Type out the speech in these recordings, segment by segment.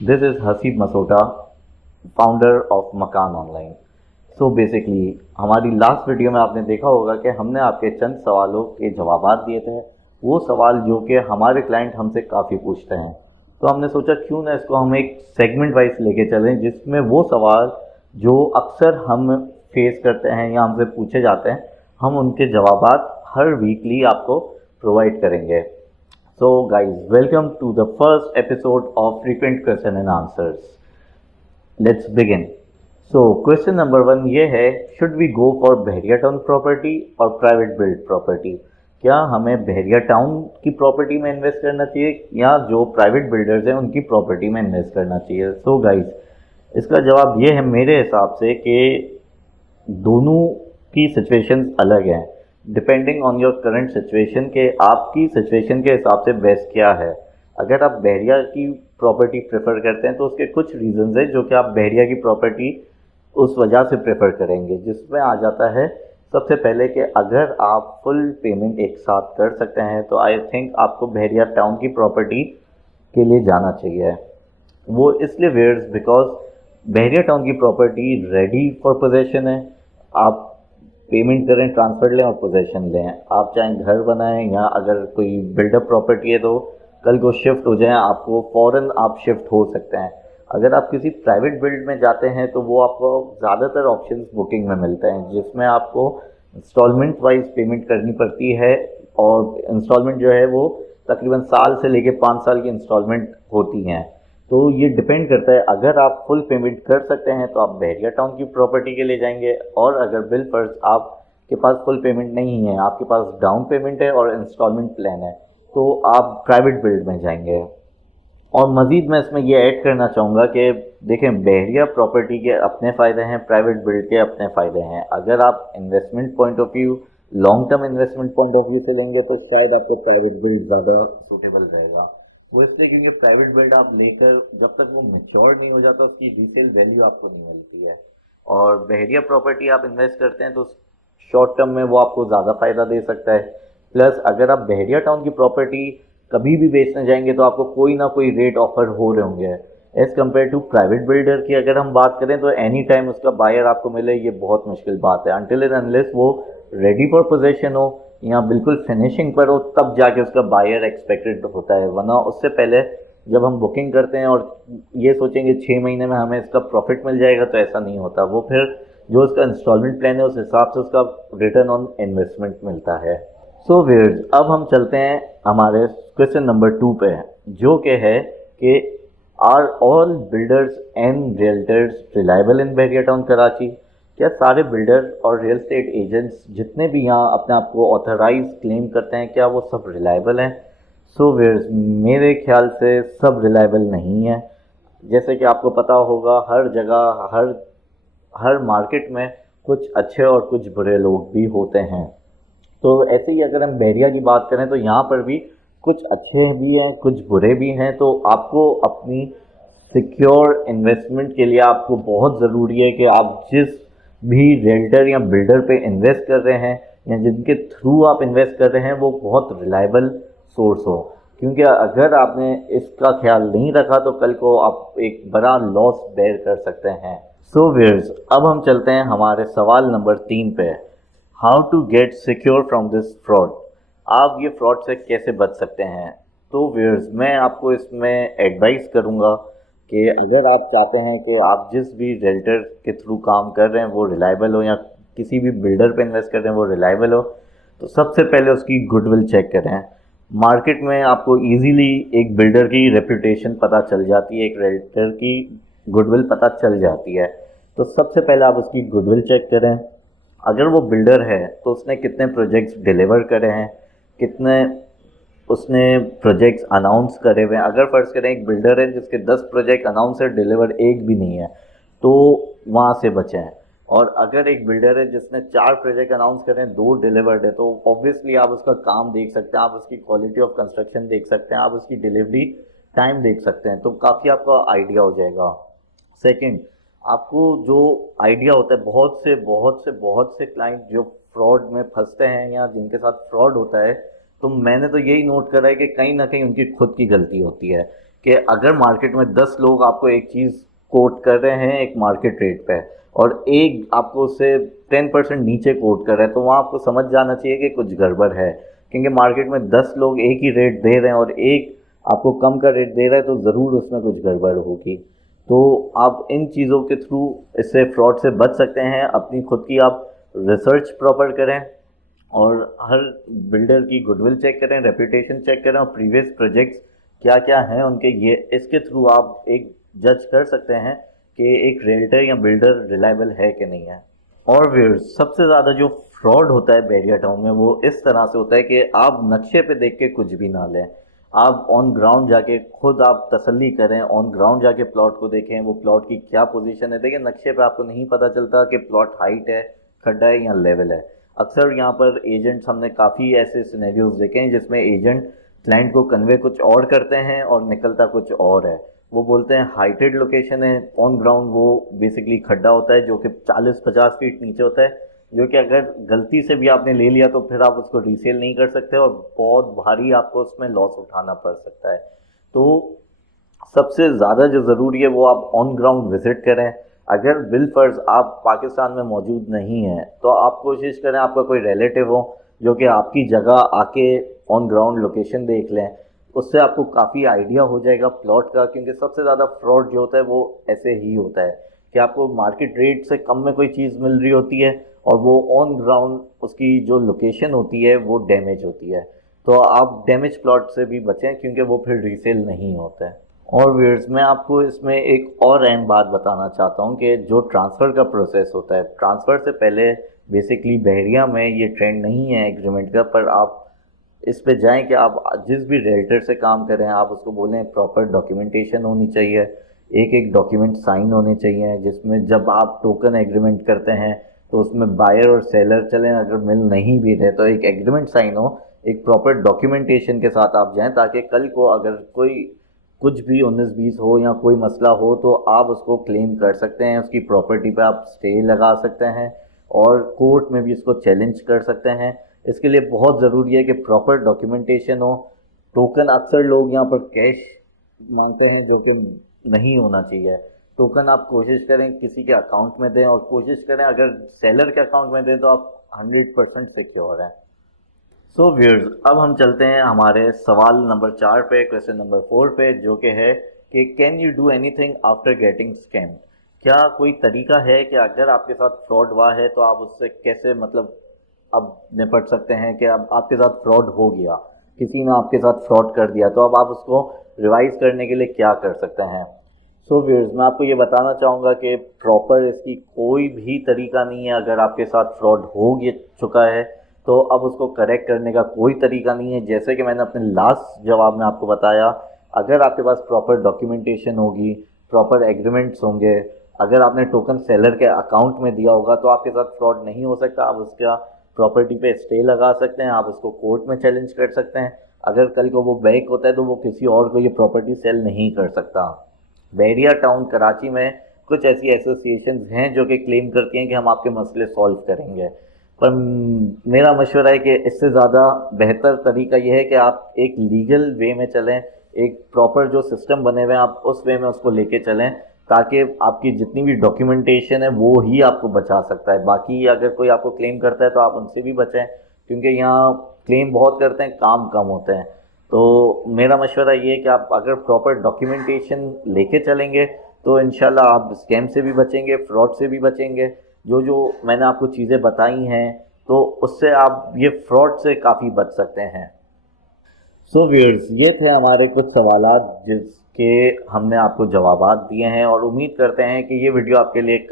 This is Hasib Masota, founder of मकान online. So basically हमारी last video में आपने देखा होगा कि हमने आपके चंद सवालों के जवाबात दिए थे, वो सवाल जो कि हमारे क्लाइंट हमसे काफ़ी पूछते हैं। तो हमने सोचा क्यों ना इसको हम एक सेगमेंट वाइज लेके चलें, जिसमें वो सवाल जो अक्सर हम फेस करते हैं या हमसे पूछे जाते हैं, हम उनके जवाबात हर वीकली आपको प्रोवाइड करेंगे। So guys, welcome to the first episode of Frequent Question and Answers. Let's begin. So question number 1 ये है, should we go for Bahria town property और प्राइवेट बिल्ड प्रॉपर्टी? क्या हमें बहरिया टाउन की प्रॉपर्टी में invest करना चाहिए या जो प्राइवेट बिल्डर्स हैं उनकी प्रॉपर्टी में इन्वेस्ट करना चाहिए? So guys, इसका जवाब ये है मेरे हिसाब से कि दोनों की सिचुएशंस अलग हैं, depending on your current situation के आपकी सिचुएशन के हिसाब से बेस्ट क्या है। अगर आप बहरिया की प्रॉपर्टी प्रेफर करते हैं तो उसके कुछ रीजंस हैं जो कि आप बहरिया की प्रॉपर्टी उस वजह से प्रेफर करेंगे, जिसमें आ जाता है सबसे पहले कि अगर आप फुल पेमेंट एक साथ कर सकते हैं तो आई थिंक आपको बहरिया टाउन की प्रॉपर्टी के लिए जाना चाहिए। वो इसलिए वेयर्स बिकॉज बहरिया टाउन की प्रॉपर्टी रेडी फॉर पोजेशन है। आप पेमेंट करें, ट्रांसफर लें और पोजेशन लें। आप चाहे घर बनाएं या अगर कोई बिल्डअप प्रॉपर्टी है तो कल को शिफ्ट हो जाएं, आपको फ़ौरन आप शिफ्ट हो सकते हैं। अगर आप किसी प्राइवेट बिल्ड में जाते हैं तो वो आपको ज़्यादातर ऑप्शंस बुकिंग में मिलते हैं, जिसमें आपको इंस्टॉलमेंट वाइज पेमेंट करनी पड़ती है और इंस्टॉलमेंट जो है वो तकरीबन साल से लेके 5 साल की इंस्टॉलमेंट होती हैं। तो ये डिपेंड करता है, अगर आप फुल पेमेंट कर सकते हैं तो आप बहरिया टाउन की प्रॉपर्टी के लिए जाएंगे, और अगर बिल फर्ज आपके पास फुल पेमेंट नहीं है, आपके पास डाउन पेमेंट है और इंस्टॉलमेंट प्लान है, तो आप प्राइवेट बिल्ड में जाएंगे। और मज़ीद मैं इसमें ये ऐड करना चाहूँगा कि देखें, बहरिया प्रॉपर्टी के अपने फ़ायदे हैं, प्राइवेट बिल्ड के अपने फ़ायदे हैं। अगर आप investment point of view, long term investment point of view से लेंगे तो शायद आपको प्राइवेट बिल्ड ज़्यादा सूटेबल रहेगा। वो इसलिए क्योंकि प्राइवेट बिल्ड आप लेकर जब तक वो मैच्योर नहीं हो जाता उसकी रीसेल वैल्यू आपको नहीं मिलती है, और बहरिया प्रॉपर्टी आप इन्वेस्ट करते हैं तो शॉर्ट टर्म में वो आपको ज़्यादा फ़ायदा दे सकता है। प्लस अगर आप बहरिया टाउन की प्रॉपर्टी कभी भी बेचने जाएंगे तो आपको कोई ना कोई रेट ऑफर हो रहे होंगे। As compare to private builder की अगर हम बात करें तो एनी टाइम उसका बायर आपको मिले ये बहुत मुश्किल बात है, अनटिल एंड अनलेस वो रेडी फॉर पोजेशन हो या बिल्कुल फिनिशिंग पर हो, तब जाके उसका बायर एक्सपेक्टेड होता है। वरना उससे पहले जब हम बुकिंग करते हैं और ये सोचेंगे 6 महीने में हमें इसका प्रॉफिट मिल जाएगा, तो ऐसा नहीं होता। वो फिर जो उसका इंस्टॉलमेंट प्लान है उस हिसाब से उसका रिटर्न ऑन इन्वेस्टमेंट मिलता है। सो व्यूअर्स, अब हम चलते हैं हमारे क्वेश्चन नंबर 2 पे, जो कि है कि are all builders and realtors reliable in Bahria Town Karachi? क्या सारे बिल्डर और रियल एस्टेट एजेंट्स जितने भी यहाँ अपने आप को ऑथराइज क्लेम करते हैं, क्या वो सब रिलायबल हैं? सो व्यूअर्स, मेरे ख्याल से सब रिलायबल नहीं है। जैसे कि आपको पता होगा, हर जगह हर मार्केट में कुछ अच्छे और कुछ बुरे लोग भी होते हैं। तो ऐसे ही अगर हम बहरिया की बात करें तो यहाँ पर भी कुछ अच्छे भी हैं, कुछ बुरे भी हैं। तो आपको अपनी सिक्योर इन्वेस्टमेंट के लिए आपको बहुत ज़रूरी है कि आप जिस भी रियल्टर या बिल्डर पे इन्वेस्ट कर रहे हैं या जिनके थ्रू आप इन्वेस्ट कर रहे हैं वो बहुत रिलायबल सोर्स हो, क्योंकि अगर आपने इसका ख्याल नहीं रखा तो कल को आप एक बड़ा लॉस बेयर कर सकते हैं। सो व्यूअर्स, अब हम चलते हैं हमारे सवाल नंबर 3 पे, how to get secure from this fraud? आप ये फ्रॉड से कैसे बच सकते हैं? तो व्यूअर्स, मैं आपको इसमें एडवाइस करूँगा कि अगर आप चाहते हैं कि आप जिस भी रियल्टर के थ्रू काम कर रहे हैं वो रिलायबल हो या किसी भी बिल्डर पे इन्वेस्ट कर रहे हैं वो रिलायबल हो, तो सबसे पहले उसकी गुडविल चेक करें। मार्केट में आपको इजीली एक बिल्डर की रेपुटेशन पता चल जाती है, एक रियल्टर की गुडविल पता चल जाती है। तो सबसे पहले आप उसकी गुडविल चेक करें। अगर वो बिल्डर है तो उसने कितने प्रोजेक्ट्स डिलीवर करे हैं, कितने उसने प्रोजेक्ट्स अनाउंस करे हुए हैं। अगर फ़र्ज़ करें एक बिल्डर है जिसके 10 प्रोजेक्ट अनाउंस है, डिलीवर एक भी नहीं है, तो वहाँ से बचें। और अगर एक बिल्डर है जिसने 4 प्रोजेक्ट अनाउंस करे हैं, 2 डिलीवर्ड है, तो ऑब्वियसली आप उसका काम देख सकते हैं, आप उसकी क्वालिटी ऑफ कंस्ट्रक्शन देख सकते हैं, आप उसकी डिलीवरी टाइम देख सकते हैं, तो काफ़ी आपको आइडिया हो जाएगा। सेकेंड, आपको जो आइडिया होता है, बहुत से क्लाइंट जो फ्रॉड में फंसते हैं या जिनके साथ फ्रॉड होता है, तो मैंने तो यही नोट करा है कि कहीं ना कहीं उनकी खुद की गलती होती है। कि अगर मार्केट में 10 लोग आपको एक चीज़ कोट कर रहे हैं एक मार्केट रेट पे और एक आपको उससे 10% नीचे कोट कर रहे हैं, तो वहाँ आपको समझ जाना चाहिए कि कुछ गड़बड़ है, क्योंकि मार्केट में 10 लोग एक ही रेट दे रहे हैं और एक आपको कम का रेट दे रहा है, तो ज़रूर उसमें कुछ गड़बड़ होगी। तो आप इन चीज़ों के थ्रू इससे फ्रॉड से बच सकते हैं। अपनी खुद की आप रिसर्च प्रॉपर करें और हर बिल्डर की गुडविल चेक करें, रेपुटेशन चेक करें और प्रीवियस प्रोजेक्ट्स क्या क्या हैं उनके, ये इसके थ्रू आप एक जज कर सकते हैं कि एक रियल्टर या बिल्डर रिलायबल है कि नहीं है। और व्यूअर्स, सबसे ज़्यादा जो फ्रॉड होता है बैरिया टाउन में वो इस तरह से होता है कि आप नक्शे पे देख के कुछ भी ना लें। आप ऑन ग्राउंड जाके खुद आप तसल्ली करें, ऑन ग्राउंड जाके प्लॉट को देखें, वो प्लॉट की क्या पोजीशन है। देखिए, नक्शे पे आपको नहीं पता चलता कि प्लॉट हाइट है, खड्डा है या लेवल है। अक्सर यहाँ पर एजेंट्स, हमने काफ़ी ऐसे सिनेरियोज देखे हैं जिसमें एजेंट क्लाइंट को कन्वे कुछ और करते हैं और निकलता कुछ और है। वो बोलते हैं हाइटेड लोकेशन है, ऑन ग्राउंड वो बेसिकली खड्डा होता है जो कि 40-50 फीट नीचे होता है, जो कि अगर गलती से भी आपने ले लिया तो फिर आप उसको रीसेल नहीं कर सकते और बहुत भारी आपको उसमें लॉस उठाना पड़ सकता है। तो सबसे ज़्यादा जो ज़रूरी है वो आप ऑन ग्राउंड विजिट करें। अगर बिलफर्ज आप पाकिस्तान में मौजूद नहीं हैं तो आप कोशिश करें आपका कोई रिलेटिव हो जो कि आपकी जगह आके ऑन ग्राउंड लोकेशन देख लें। उससे आपको काफ़ी आइडिया हो जाएगा प्लॉट का, क्योंकि सबसे ज़्यादा फ्रॉड जो होता है वो ऐसे ही होता है कि आपको मार्केट रेट से कम में कोई चीज़ मिल रही होती है और वो ऑन ग्राउंड उसकी जो लोकेशन होती है वो डैमेज होती है। तो आप डैमेज प्लॉट से भी बचें, क्योंकि वो फिर रीसेल नहीं होता है। और व्यूअर्स, मैं आपको इसमें एक और अहम बात बताना चाहता हूँ कि जो ट्रांसफ़र का प्रोसेस होता है, ट्रांसफ़र से पहले बेसिकली बहरिया में ये ट्रेंड नहीं है एग्रीमेंट का, पर आप इस पे जाएं कि आप जिस भी रियल्टर से काम कर रहे हैं आप उसको बोलें प्रॉपर डॉक्यूमेंटेशन होनी चाहिए, एक एक डॉक्यूमेंट साइन होने चाहिए, जिसमें जब आप टोकन एग्रीमेंट करते हैं तो उसमें बायर और सेलर चलें, अगर मिल नहीं भी रहे तो एक एग्रीमेंट साइन हो, एक प्रॉपर डॉक्यूमेंटेशन के साथ आप जाएं, ताकि कल को अगर कोई कुछ भी 19-20 हो या कोई मसला हो तो आप उसको क्लेम कर सकते हैं, उसकी प्रॉपर्टी पे आप स्टे लगा सकते हैं और कोर्ट में भी इसको चैलेंज कर सकते हैं। इसके लिए बहुत ज़रूरी है कि प्रॉपर डॉक्यूमेंटेशन हो। टोकन अक्सर लोग यहाँ पर कैश मांगते हैं जो कि नहीं होना चाहिए। टोकन आप कोशिश करें किसी के अकाउंट में दें और कोशिश करें अगर सेलर के अकाउंट में दें तो आप 100% सिक्योर हैं। सो व्यूअर्स, अब हम चलते हैं हमारे सवाल नंबर 4 पे, क्वेश्चन नंबर 4 पे, जो कि है कि can you do anything after getting scam. क्या कोई तरीका है कि अगर आपके साथ फ्रॉड हुआ है तो आप उससे कैसे मतलब अब निपट सकते हैं कि अब आपके साथ फ्रॉड हो गया, किसी ने आपके साथ फ्रॉड कर दिया, तो अब आप उसको रिवाइज करने के लिए क्या कर सकते हैं। सो व्यूअर्स, मैं आपको ये बताना चाहूँगा कि प्रॉपर इसकी कोई भी तरीका नहीं है। अगर आपके साथ फ्रॉड हो चुका है तो अब उसको करेक्ट करने का कोई तरीका नहीं है। जैसे कि मैंने अपने लास्ट जवाब में आपको बताया, अगर आपके पास प्रॉपर डॉक्यूमेंटेशन होगी, प्रॉपर एग्रीमेंट्स होंगे, अगर आपने टोकन सेलर के अकाउंट में दिया होगा तो आपके साथ फ्रॉड नहीं हो सकता। आप उसका प्रॉपर्टी पे स्टे लगा सकते हैं, आप उसको कोर्ट में चैलेंज कर सकते हैं। अगर कल को वो बैक होता है तो वो किसी और को ये प्रॉपर्टी सेल नहीं कर सकता। बहरिया टाउन कराची में कुछ ऐसी एसोसिएशंस हैं जो कि क्लेम करती हैं कि हम आपके मसले सॉल्व करेंगे, पर मेरा मशवरा है कि इससे ज़्यादा बेहतर तरीका यह है कि आप एक लीगल वे में चलें, एक प्रॉपर जो सिस्टम बने हुए हैं आप उस वे में उसको लेके चलें, ताकि आपकी जितनी भी डॉक्यूमेंटेशन है वो ही आपको बचा सकता है। बाकी अगर कोई आपको क्लेम करता है तो आप उनसे भी बचें, क्योंकि यहाँ क्लेम बहुत करते हैं, काम कम होते हैं। तो मेरा मशवरा ये है कि आप अगर प्रॉपर डॉक्यूमेंटेशन लेके चलेंगे तो इंशाल्लाह आप स्कैम से भी बचेंगे, फ्रॉड से भी बचेंगे। जो जो मैंने आपको चीज़ें बताई हैं तो उससे आप ये फ्रॉड से काफ़ी बच सकते हैं। सो व्यूअर्स, ये थे हमारे कुछ सवालात जिसके हमने आपको जवाबात दिए हैं और उम्मीद करते हैं कि ये वीडियो आपके लिए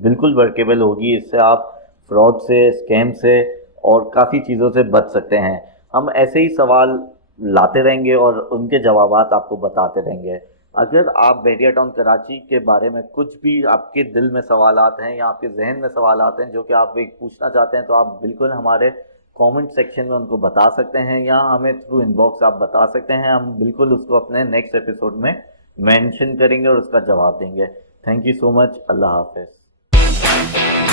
बिल्कुल वर्केबल होगी। इससे आप फ्रॉड से, स्कैम से और काफ़ी चीज़ों से बच सकते हैं। हम ऐसे ही सवाल लाते रहेंगे और उनके जवाबात आपको बताते रहेंगे। अगर आप बहरिया टाउन कराची के बारे में कुछ भी आपके दिल में सवालात हैं या आपके जहन में सवालात हैं जो कि आप एक पूछना चाहते हैं तो आप बिल्कुल हमारे कमेंट सेक्शन में उनको बता सकते हैं या हमें थ्रू इनबॉक्स आप बता सकते हैं। हम बिल्कुल उसको अपने नेक्स्ट एपिसोड में मेंशन करेंगे और उसका जवाब देंगे। Thank you so much. अल्लाह हाफिज़।